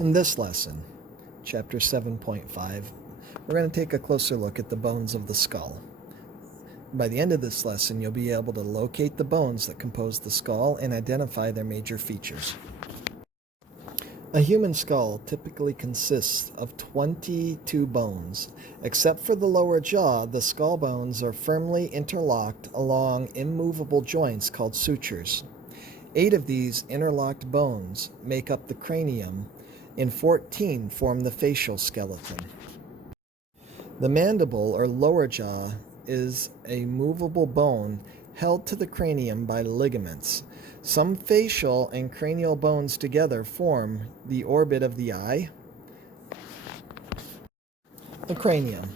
In this lesson, Chapter 7.5, we're going to take a closer look at the bones of the skull. By the end of this lesson, you'll be able to locate the bones that compose the skull and identify their major features. A human skull typically consists of 22 bones. Except for the lower jaw, the skull bones are firmly interlocked along immovable joints called sutures. 8 of these interlocked bones make up the cranium, and 14 form the facial skeleton. The mandible, or lower jaw, is a movable bone held to the cranium by ligaments. Some facial and cranial bones together form the orbit of the eye. The cranium.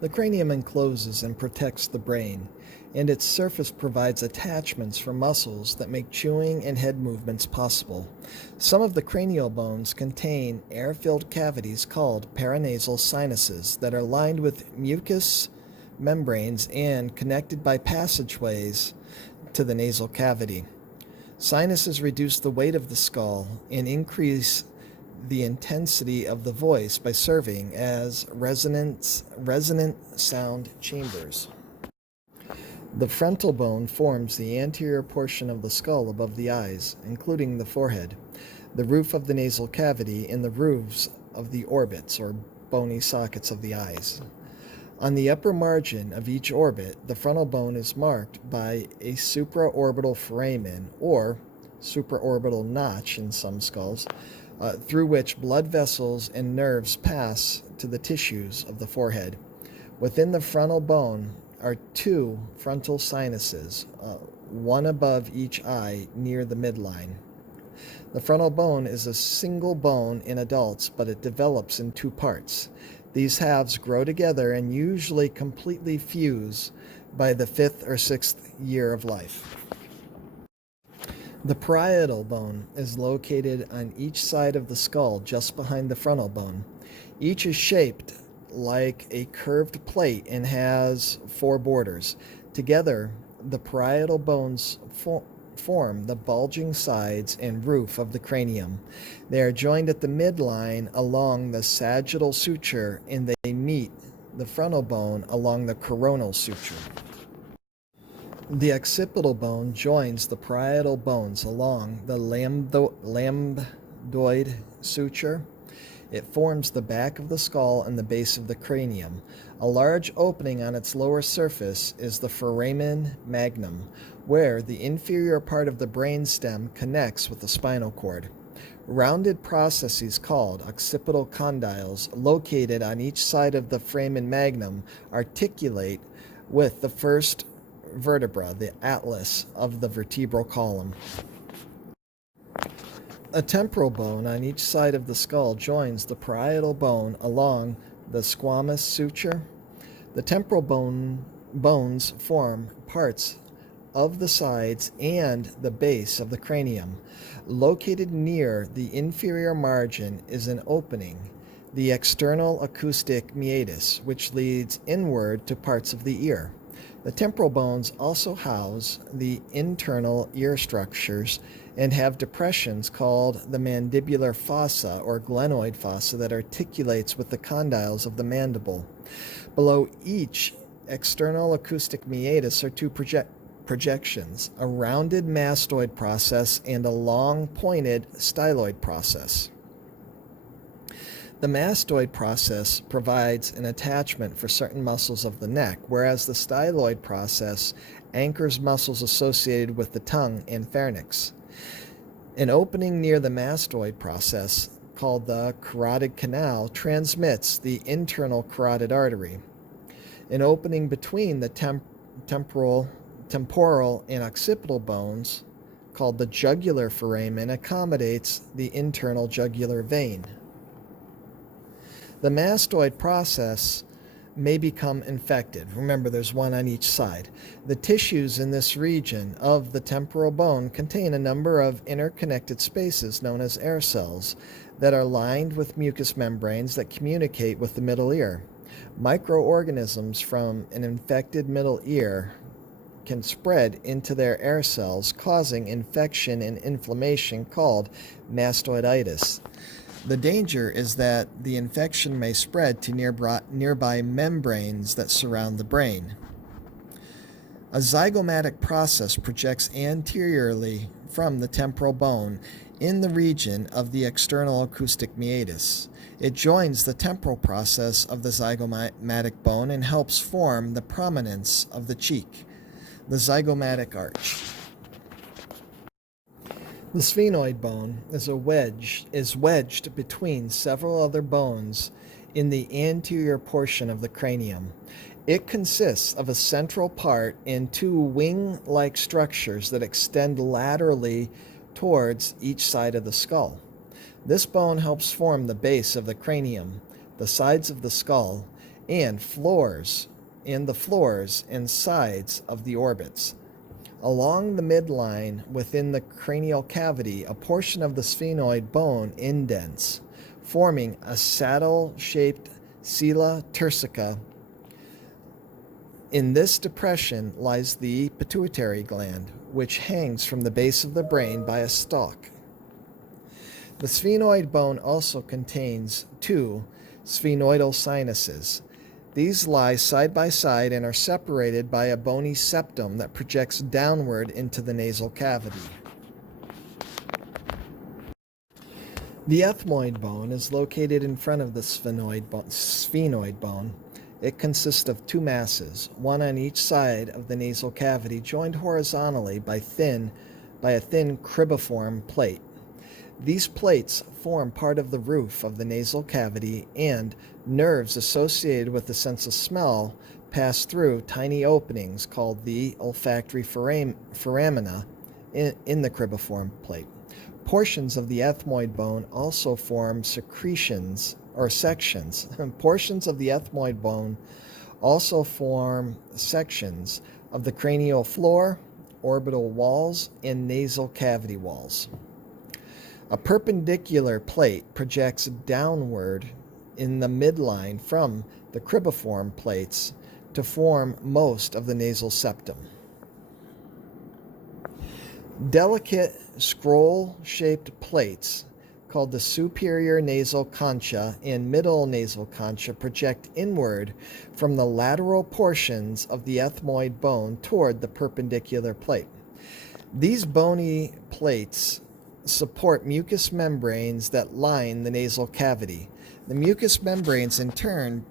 The cranium encloses and protects the brain, and its surface provides attachments for muscles that make chewing and head movements possible. Some of the cranial bones contain air-filled cavities called paranasal sinuses that are lined with mucous membranes and connected by passageways to the nasal cavity. Sinuses reduce the weight of the skull and increase the intensity of the voice by serving as resonant sound chambers. The frontal bone forms the anterior portion of the skull above the eyes, including the forehead, the roof of the nasal cavity, and the roofs of the orbits, or bony sockets of the eyes. On the upper margin of each orbit, the frontal bone is marked by a supraorbital foramen, or supraorbital notch in some skulls, through which blood vessels and nerves pass to the tissues of the forehead. Within the frontal bone are 2 frontal sinuses, one above each eye near the midline. The frontal bone is a single bone in adults, but it develops in 2 parts. These halves grow together and usually completely fuse by the 5th or 6th year of life. The parietal bone is located on each side of the skull just behind the frontal bone. Each is shaped like a curved plate and has 4 borders. Together, the parietal bones form the bulging sides and roof of the cranium. They are joined at the midline along the sagittal suture, and they meet the frontal bone along the coronal suture. The occipital bone joins the parietal bones along the lambdoid suture. It forms the back of the skull and the base of the cranium. A large opening on its lower surface is the foramen magnum, where the inferior part of the brainstem connects with the spinal cord. Rounded processes called occipital condyles, located on each side of the foramen magnum, articulate with the first vertebra, the atlas of the vertebral column. A temporal bone on each side of the skull joins the parietal bone along the squamous suture. The temporal bones form parts of the sides and the base of the cranium. Located near the inferior margin is an opening, the external acoustic meatus, which leads inward to parts of the ear. The temporal bones also house the internal ear structures and have depressions called the mandibular fossa or glenoid fossa that articulates with the condyles of the mandible. Below each external acoustic meatus are 2 projections, a rounded mastoid process and a long pointed styloid process. The mastoid process provides an attachment for certain muscles of the neck, whereas the styloid process anchors muscles associated with the tongue and pharynx. An opening near the mastoid process, called the carotid canal, transmits the internal carotid artery. An opening between the temporal and occipital bones, called the jugular foramen, accommodates the internal jugular vein. The mastoid process may become infected. Remember, there's 1 on each side. The tissues in this region of the temporal bone contain a number of interconnected spaces known as air cells that are lined with mucous membranes that communicate with the middle ear. Microorganisms from an infected middle ear can spread into their air cells, causing infection and inflammation called mastoiditis. The danger is that the infection may spread to nearby membranes that surround the brain. A zygomatic process projects anteriorly from the temporal bone in the region of the external acoustic meatus. It joins the temporal process of the zygomatic bone and helps form the prominence of the cheek, the zygomatic arch. The sphenoid bone is wedged between several other bones in the anterior portion of the cranium. It consists of a central part and two wing-like structures that extend laterally towards each side of the skull. This bone helps form the base of the cranium, the sides of the skull, and the floors and sides of the orbits. Along the midline within the cranial cavity, a portion of the sphenoid bone indents, forming a saddle-shaped sella turcica. In this depression lies the pituitary gland, which hangs from the base of the brain by a stalk. The sphenoid bone also contains two sphenoidal sinuses. These lie side by side and are separated by a bony septum that projects downward into the nasal cavity. The ethmoid bone is located in front of the sphenoid bone. It consists of two masses, one on each side of the nasal cavity, joined horizontally by a thin cribriform plate. These plates form part of the roof of the nasal cavity, and nerves associated with the sense of smell pass through tiny openings called the olfactory foramina in the cribriform plate. Portions of the ethmoid bone also form sections. Portions of the ethmoid bone also form sections of the cranial floor, orbital walls, and nasal cavity walls. A perpendicular plate projects downward in the midline from the cribriform plates to form most of the nasal septum. Delicate scroll-shaped plates called the superior nasal concha and middle nasal concha project inward from the lateral portions of the ethmoid bone toward the perpendicular plate. These bony plates support mucous membranes that line the nasal cavity. The mucous membranes, in turn,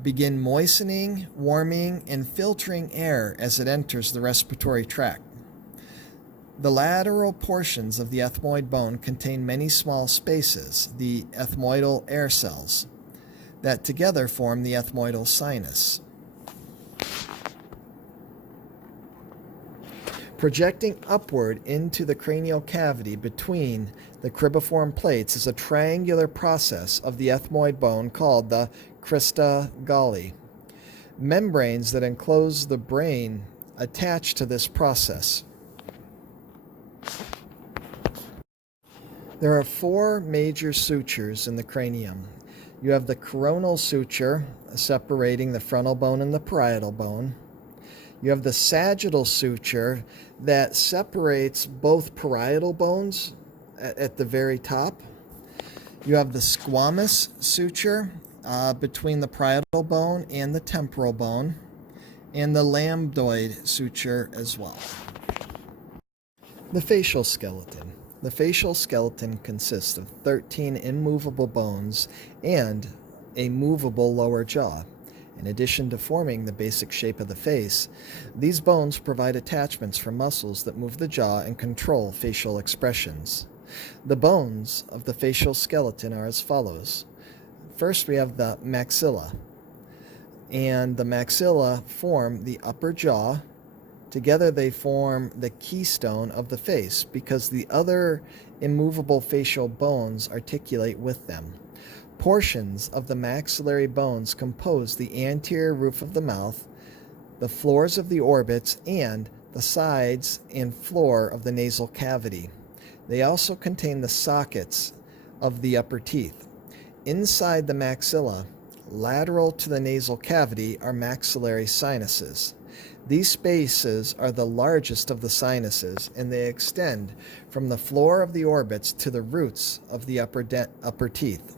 begin moistening, warming, and filtering air as it enters the respiratory tract. The lateral portions of the ethmoid bone contain many small spaces, the ethmoidal air cells, that together form the ethmoidal sinus. Projecting upward into the cranial cavity between the cribriform plates is a triangular process of the ethmoid bone called the crista galli. Membranes that enclose the brain attach to this process. There are four major sutures in the cranium. You have the coronal suture, separating the frontal bone and the parietal bone. You have the sagittal suture that separates both parietal bones at the very top. You have the squamous suture between the parietal bone and the temporal bone, and the lambdoid suture as well. The facial skeleton. The facial skeleton consists of 13 immovable bones and a movable lower jaw. In addition to forming the basic shape of the face, these bones provide attachments for muscles that move the jaw and control facial expressions. The bones of the facial skeleton are as follows. First, we have the maxilla, and the maxilla form the upper jaw. Together they form the keystone of the face because the other immovable facial bones articulate with them. Portions of the maxillary bones compose the anterior roof of the mouth, the floors of the orbits, and the sides and floor of the nasal cavity. They also contain the sockets of the upper teeth. Inside the maxilla, lateral to the nasal cavity, are maxillary sinuses. These spaces are the largest of the sinuses, and they extend from the floor of the orbits to the roots of the upper teeth.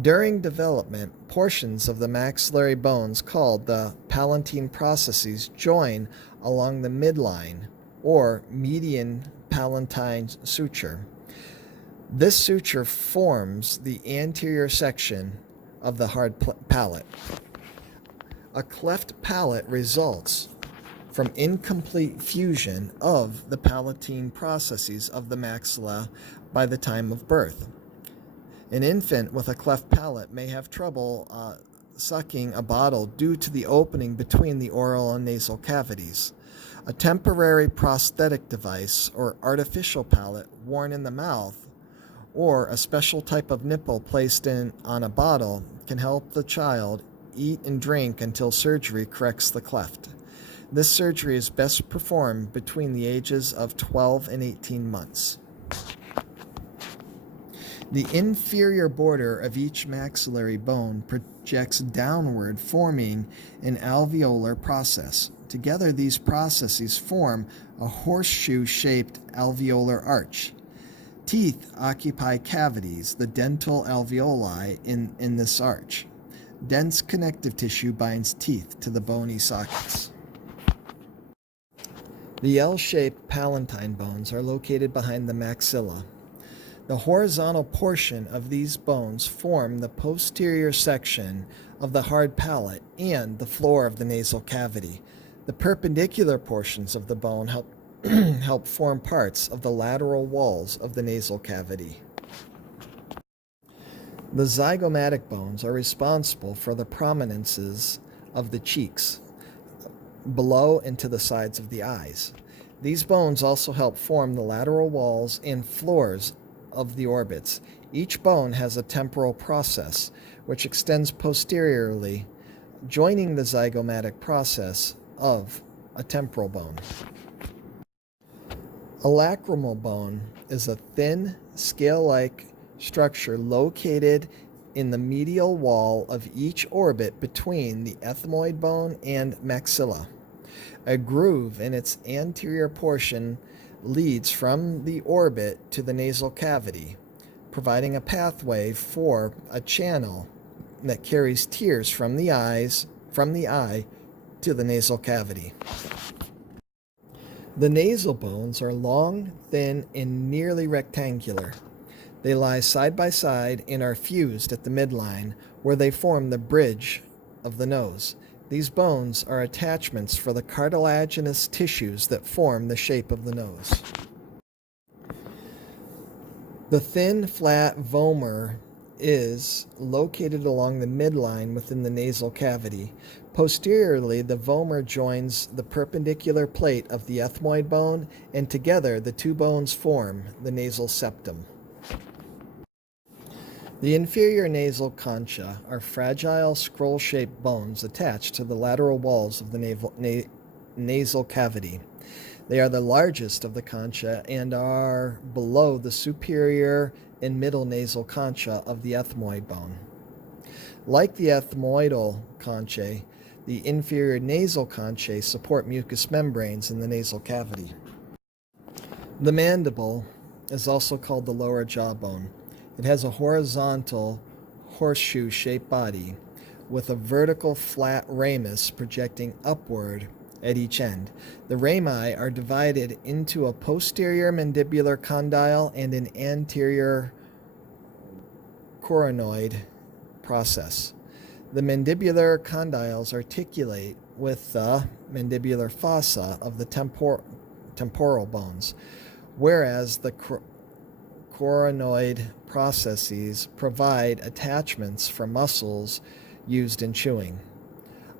During development, portions of the maxillary bones called the palatine processes join along the midline or median palatine suture. This suture forms the anterior section of the hard palate. A cleft palate results from incomplete fusion of the palatine processes of the maxilla by the time of birth. An infant with a cleft palate may have trouble sucking a bottle due to the opening between the oral and nasal cavities. A temporary prosthetic device or artificial palate worn in the mouth or a special type of nipple placed on a bottle can help the child eat and drink until surgery corrects the cleft. This surgery is best performed between the ages of 12 and 18 months. The inferior border of each maxillary bone projects downward, forming an alveolar process. Together, these processes form a horseshoe-shaped alveolar arch. Teeth occupy cavities, the dental alveoli, in this arch. Dense connective tissue binds teeth to the bony sockets. The L-shaped palatine bones are located behind the maxilla. The horizontal portion of these bones form the posterior section of the hard palate and the floor of the nasal cavity. The perpendicular portions of the bone help form parts of the lateral walls of the nasal cavity. The zygomatic bones are responsible for the prominences of the cheeks, below and to the sides of the eyes. These bones also help form the lateral walls and floors of the orbits. Each bone has a temporal process, which extends posteriorly, joining the zygomatic process of a temporal bone. A lacrimal bone is a thin, scale-like structure located in the medial wall of each orbit between the ethmoid bone and maxilla. A groove in its anterior portion leads from the orbit to the nasal cavity, providing a pathway for a channel that carries tears from the eye to the nasal cavity. The nasal bones are long, thin, and nearly rectangular. They lie side by side and are fused at the midline, where they form the bridge of the nose. These bones are attachments for the cartilaginous tissues that form the shape of the nose. The thin, flat vomer is located along the midline within the nasal cavity. Posteriorly, the vomer joins the perpendicular plate of the ethmoid bone, and together the two bones form the nasal septum. The inferior nasal concha are fragile scroll-shaped bones attached to the lateral walls of the nasal cavity. They are the largest of the concha and are below the superior and middle nasal concha of the ethmoid bone. Like the ethmoidal conchae, the inferior nasal conchae support mucous membranes in the nasal cavity. The mandible is also called the lower jawbone. It has a horizontal horseshoe-shaped body with a vertical flat ramus projecting upward at each end. The rami are divided into a posterior mandibular condyle and an anterior coronoid process. The mandibular condyles articulate with the mandibular fossa of the temporal bones, whereas the coronoid processes provide attachments for muscles used in chewing.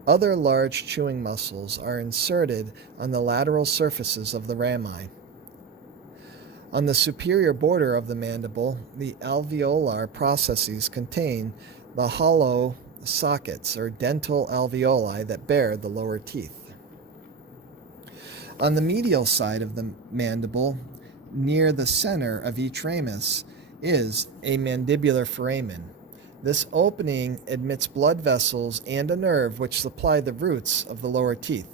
Other large chewing muscles are inserted on the lateral surfaces of the rami. On the superior border of the mandible, the alveolar processes contain the hollow sockets or dental alveoli that bear the lower teeth. On the medial side of the mandible, near the center of each ramus, is a mandibular foramen. This opening admits blood vessels and a nerve which supply the roots of the lower teeth.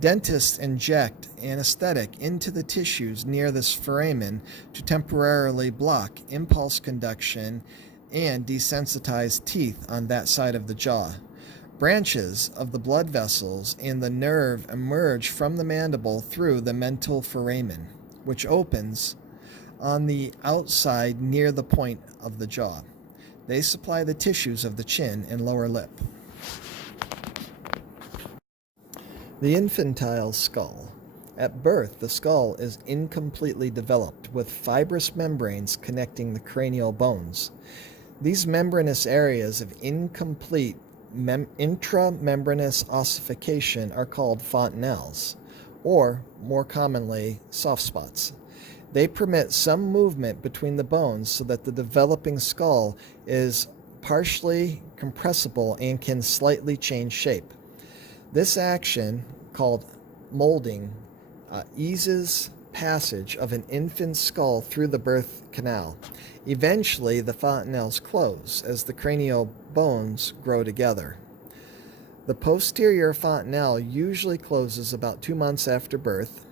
Dentists inject anesthetic into the tissues near this foramen to temporarily block impulse conduction and desensitize teeth on that side of the jaw. Branches of the blood vessels and the nerve emerge from the mandible through the mental foramen, which opens on the outside near the point of the jaw. They supply the tissues of the chin and lower lip. The infantile skull. At birth, the skull is incompletely developed, with fibrous membranes connecting the cranial bones. These membranous areas of incomplete intramembranous ossification are called fontanelles, or, more commonly, soft spots. They permit some movement between the bones so that the developing skull is partially compressible and can slightly change shape. This action, called molding, eases passage of an infant's skull through the birth canal. Eventually, the fontanelles close as the cranial bones grow together. The posterior fontanelle usually closes about 2 months after birth.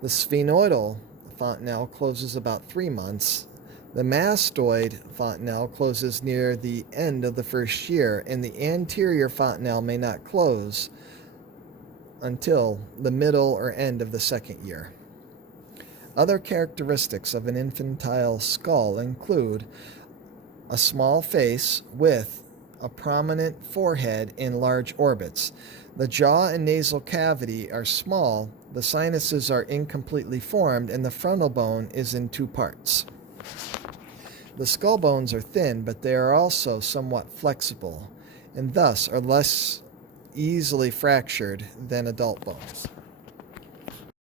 The sphenoidal fontanelle closes about 3 months. The mastoid fontanelle closes near the end of the first year, and the anterior fontanelle may not close until the middle or end of the second year. Other characteristics of an infantile skull include a small face with a prominent forehead and large orbits. The jaw and nasal cavity are small, the sinuses are incompletely formed, and the frontal bone is in 2 parts. The skull bones are thin, but they are also somewhat flexible, and thus are less easily fractured than adult bones.